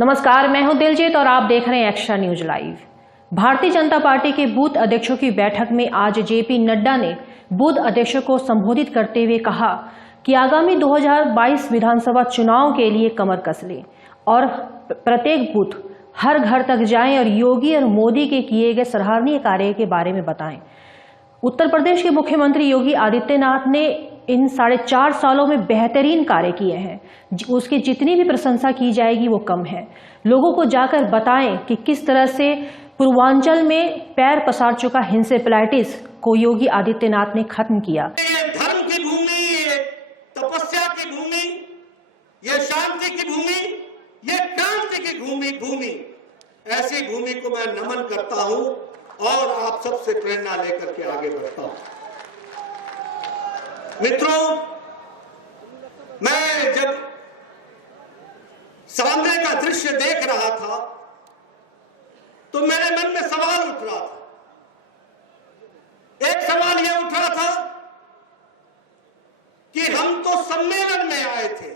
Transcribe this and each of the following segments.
नमस्कार, मैं हूं दिलजीत और आप देख रहे हैं extra news live. Bharatiya Janata party के बूथ अध्यक्षों की बैठक में आज जेपी नड्डा ने बूथ अध्यक्षों को संबोधित करते हुए कहा कि आगामी 2022 विधानसभा चुनाव के लिए कमर कस लें और प्रत्येक बूथ हर घर तक जाएं और योगी और मोदी के किए गए सराहनीय कार्य के बारे में बताएं। उत्तर प्रदेश के मुख्यमंत्री योगी आदित्यनाथ ने इन 4.5 सालों में बेहतरीन कार्य किए हैं। उसकी जितनी भी प्रशंसा की जाएगी वो कम है। लोगों को जाकर बताएं कि किस तरह से पूर्वांचल में पैर पसार चुका इंसेफ्लाइटिस को योगी आदित्यनाथ ने खत्म किया। ये धर्म की भूमि, ये तपस्या की भूमि, ये शांति की भूमि, ये क्रांति की भूमि, ऐसी भूमि को मैं नमन करता हूं और आप सबसे प्रेरणा लेकर के आगे बढ़ता हूं। मित्रों, मैं जब सामने का दृश्य देख रहा था तो मेरे मन में सवाल उठ रहा था। एक सवाल यह उठ रहा था कि हम तो सम्मेलन में आए थे,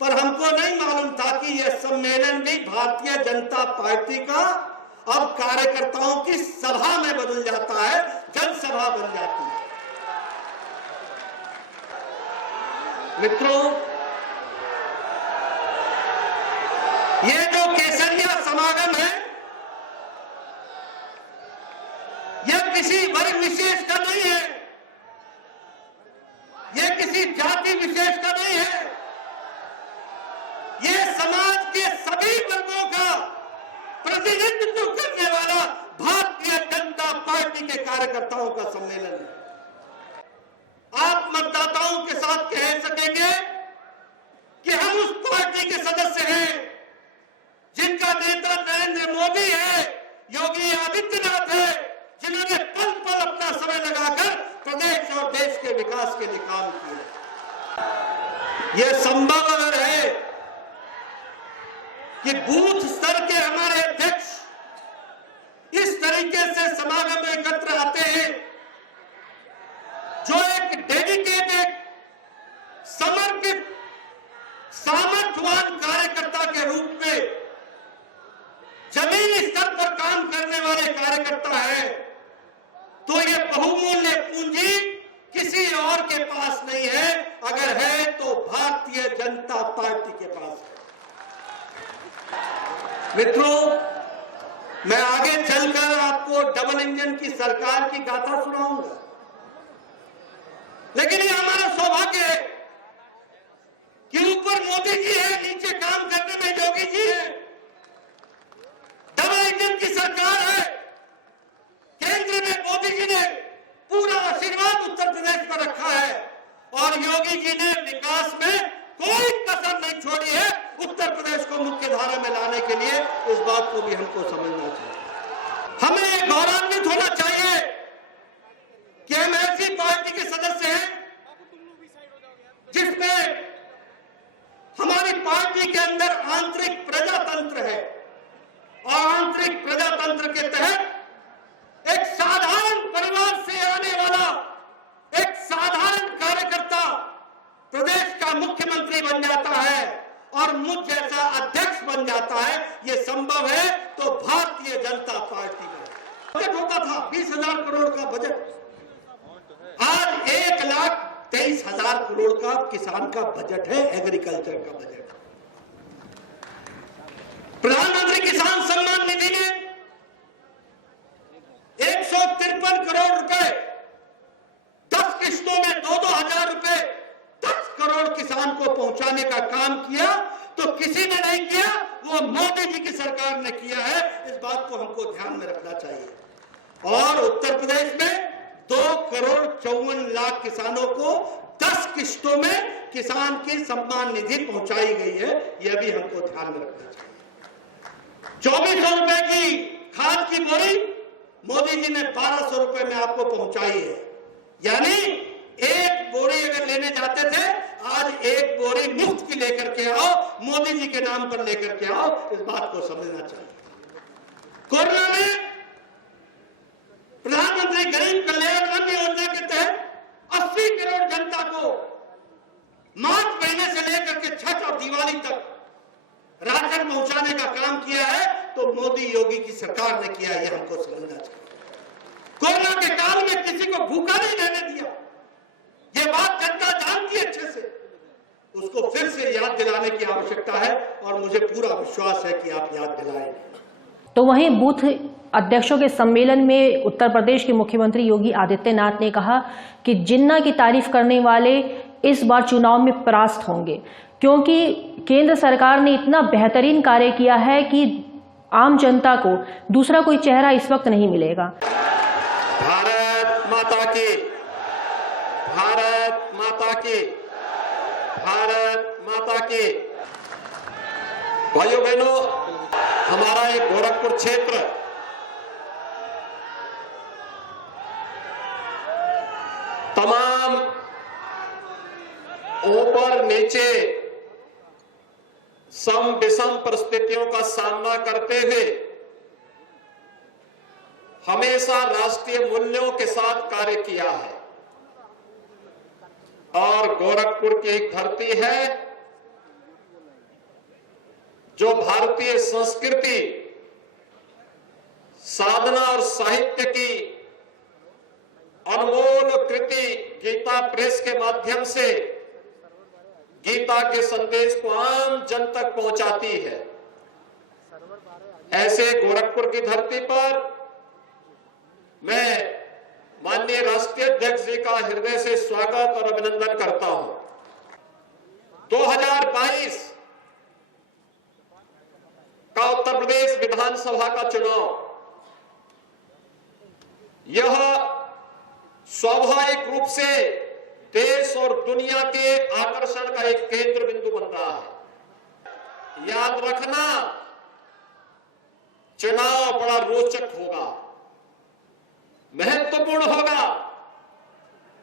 पर हमको नहीं मालूम था कि यह सम्मेलन भी भारतीय जनता पार्टी का अब कार्यकर्ताओं की सभा में बदल जाता है, जनसभा बन जाती है। मित्रों, ये जो केसरिया समागम है, यह किसी वर्ग विशेष का नहीं है, यह किसी जाति विशेष का नहीं है, यह समाज के सभी वर्गों का प्रतिनिधित्व करने वाला भारतीय जनता पार्टी के कार्यकर्ताओं का सम्मेलन है। आप मतदाताओं के साथ कह सकेंगे कि हम उस पार्टी के सदस्य हैं जिनका नेता नरेंद्र मोदी है, योगी आदित्यनाथ है, जिन्होंने पल पल अपना समय लगाकर प्रदेश और देश के विकास के लिए काम किया। यह संभव अगर है कि बूथ स्तर के हमारे अध्यक्ष इस तरीके से समागम में एकत्र आते हैं, जो एक डेडिकेटेड, समर्पित, सामर्थ्यवान कार्यकर्ता के रूप में जमीनी स्तर पर काम करने वाले कार्यकर्ता है, तो यह बहुमूल्य पूंजी किसी और के पास नहीं है। अगर है तो भारतीय जनता पार्टी के पास है। मित्रों, मैं आगे चलकर आपको डबल इंजन की सरकार की गाथा सुनाऊंगा, लेकिन ये हमारा सौभाग्य है कि ऊपर मोदी जी है, नीचे काम करने में योगी जी है। डबल इंजन की सरकार है, केंद्र में मोदी जी ने पूरा आशीर्वाद उत्तर प्रदेश पर रखा है और योगी जी ने विकास में कोई कसर नहीं छोड़ी है उत्तर प्रदेश को मुख्य धारा में लाने के लिए। इस बात को भी हमको समझना चाहिए। हमें गौरवान्वित होना चाहिए कि हम ऐसी पार्टी के सदस्य हैं जिसमें हमारी पार्टी के अंदर आंतरिक प्रजातंत्र है और आंतरिक प्रजातंत्र के तहत एक साधारण परिवार से आने वाला एक साधारण कार्यकर्ता प्रदेश का मुख्यमंत्री बन जाता है और मुझ जैसा अध्यक्ष बन जाता है। यह संभव है तो भारतीय जनता पार्टी में बजट होता था 20,000 करोड़ का बजट, आज 1,23,000 करोड़ का किसान का बजट है, एग्रीकल्चर का बजट। प्रधानमंत्री किसान सम्मान निधि ने 153 करोड़ रुपए 10 किस्तों में 2-2 हजार रुपए 10 करोड़ किसान को पहुंचाने का काम किया। तो किसी ने नहीं किया, वो मोदी जी की सरकार ने किया है। इस बात को हमको ध्यान में रखना चाहिए। और उत्तर प्रदेश में 2,54,00,000 किसानों को 10 किस्तों में किसान की सम्मान निधि पहुंचाई गई है। यह भी हमको ध्यान में रखना चाहिए। 2400 रुपए की खाद की बोरी मोदी जी ने 1200 रुपए में आपको पहुंचाई है। यानी एक बोरी अगर लेने जाते थे, आज एक बोरी मुफ्त की लेकर के आओ, मोदी जी के नाम पर लेकर के आओ। इस बात को समझना चाहिए। कोरोना में प्रधानमंत्री गरीब कल्याण अन्न योजना के तहत 80 करोड़ जनता को मार्च महीने से लेकर के छठ और दिवाली तक पहुंचाने का काम किया है तो मोदी योगी की सरकार ने किया है, ये हमको समझना चाहिए। कोरोना के काल में किसी को भूखा नहीं रहने दिया, ये बात जनता जानती है अच्छे से। उसको फिर से याद दिलाने की आवश्यकता है और मुझे पूरा विश्वास है कि आप याद दिलाएंगे। तो वहीं बूथ अध्यक्षों के सम्मेलन में उत्तर प्रदेश के मुख्यमंत्री योगी आदित्यनाथ ने कहा कि जिन्ना की तारीफ करने वाले इस बार चुनाव में परास्त होंगे, क्योंकि केंद्र सरकार ने इतना बेहतरीन कार्य किया है कि आम जनता को दूसरा कोई चेहरा इस वक्त नहीं मिलेगा। भारत माता की, भारत माता की, भारत माता की। भाइयों बहनों, हमारा ये गोरखपुर क्षेत्र तमाम ऊपर नीचे सम विषम परिस्थितियों का सामना करते हुए हमेशा राष्ट्रीय मूल्यों के साथ कार्य किया है और गोरखपुर की एक धरती है जो भारतीय संस्कृति, साधना और साहित्य की अनमोल कृति गीता प्रेस के माध्यम से गीता के संदेश को आम जन तक पहुंचाती है। ऐसे गोरखपुर की धरती पर मैं माननीय राष्ट्रीय अध्यक्ष जी का हृदय से स्वागत और अभिनंदन करता हूं। 2022 का उत्तर प्रदेश विधानसभा का चुनाव, यह स्वाभाविक रूप से देश और दुनिया के आकर्षण का एक केंद्र बिंदु बन रहा है। याद रखना, चुनाव बड़ा रोचक होगा, महत्वपूर्ण होगा।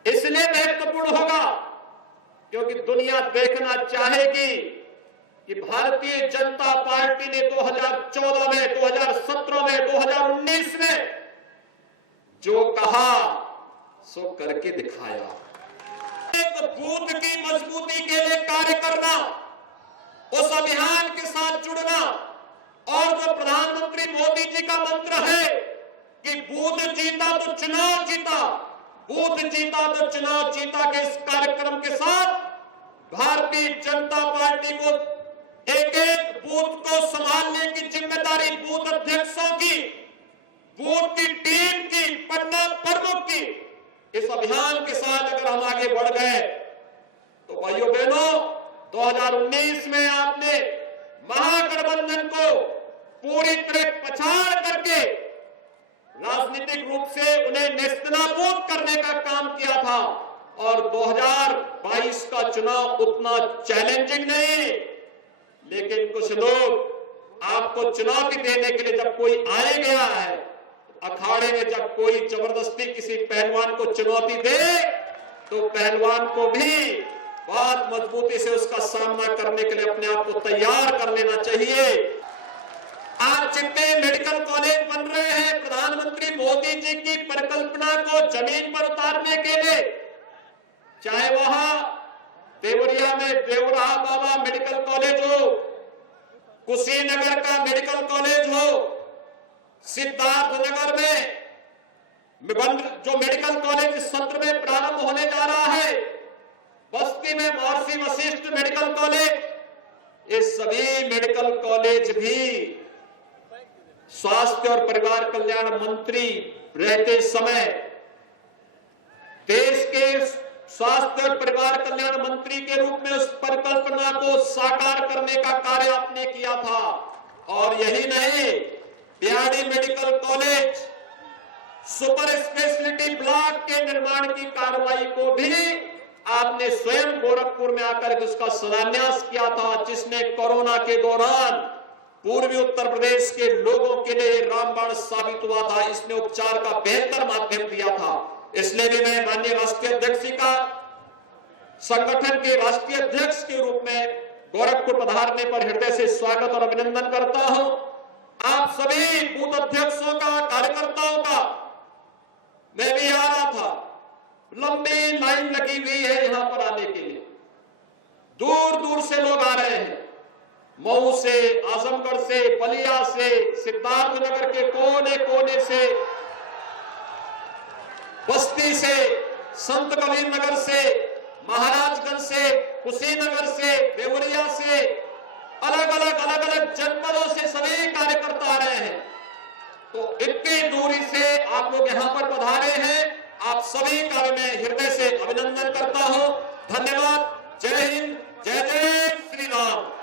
इसलिए महत्वपूर्ण होगा क्योंकि दुनिया देखना चाहेगी कि भारतीय जनता पार्टी ने 2014 में, 2017 में, 2019 में जो कहा सो करके दिखाया। एक बूथ की मजबूती के लिए कार्य करना, उस अभियान के साथ जुड़ना और जो प्रधानमंत्री मोदी जी का मंत्र है कि बूथ जीता तो चुनाव जीता, बूथ जीता तो चुनाव जीता के इस कार्यक्रम के साथ भारतीय जनता पार्टी को एक एक बूथ को संभालने की जिम्मेदारी बूथ अध्यक्षों की, बूथ की टीम की, पंचायत प्रमुख की, इस अभियान के साथ अगर हम आगे बढ़ गए तो भाइयों बहनों, 2019 में आपने महागठबंधन को पूरी तरह पछाड़ करके राजनीतिक रूप से उन्हें नेस्तनाबूद करने का काम किया था और 2022 का चुनाव उतना चैलेंजिंग नहीं, लेकिन कुछ लोग आपको चुनौती देने के लिए जब कोई आए गया है, अखाड़े में जब कोई जबरदस्ती किसी पहलवान को चुनौती दे तो पहलवान को भी बहुत मजबूती से उसका सामना करने के लिए अपने आप को तैयार कर लेना चाहिए। आज जितने मेडिकल कॉलेज बन रहे हैं, प्रधानमंत्री मोदी जी की परिकल्पना को जमीन पर उतारने के लिए, चाहे वहां देवरिया में देवराहा बाबा मेडिकल कॉलेज हो, कुशीनगर का मेडिकल कॉलेज हो, सिद्धार्थनगर में जो मेडिकल कॉलेज इस सत्र में प्रारंभ होने जा रहा है, बस्ती में महर्षि वशिष्ठ मेडिकल कॉलेज, ये सभी मेडिकल कॉलेज भी स्वास्थ्य और परिवार कल्याण मंत्री रहते समय देश के स्वास्थ्य और परिवार कल्याण मंत्री के रूप में उस परिकल्पना को साकार करने का कार्य आपने किया था। और यही नहीं, BRD medical college, super speciality block के निर्माण की कार्रवाई को भी आपने स्वयं गोरखपुर में आकर उसका शिलान्यास किया था, जिसने कोरोना के दौरान पूर्वी उत्तर प्रदेश के लोगों के लिए रामबाण साबित हुआ था। इसने उपचार का बेहतर माध्यम दिया था। इसलिए भी मैं माननीय राष्ट्रीय अध्यक्ष जी का संगठन के राष्ट्रीय अध्यक्ष के रूप में गोरखपुर पधारने पर हृदय से स्वागत और अभिनंदन करता हूं। आप सभी बूथ अध्यक्षों का, कार्यकर्ताओं का, मैं भी आ रहा था, लंबी लाइन लगी हुई है यहां पर आने के लिए, दूर दूर से लोग आ रहे हैं। मऊ से, आजमगढ़ से, बलिया से, सिद्धार्थनगर के कोने कोने से, बस्ती से, संत कबीर नगर से, महाराजगंज से, कुशीनगर से, देवरिया से, अलग अलग जनपदों से सभी कार्यकर्ता आ रहे हैं। तो इतनी दूरी से आप लोग यहां पर पधारे हैं, आप सभी का मैं हृदय से अभिनंदन करता हूं। धन्यवाद। जय हिंद, जय जय श्री राम।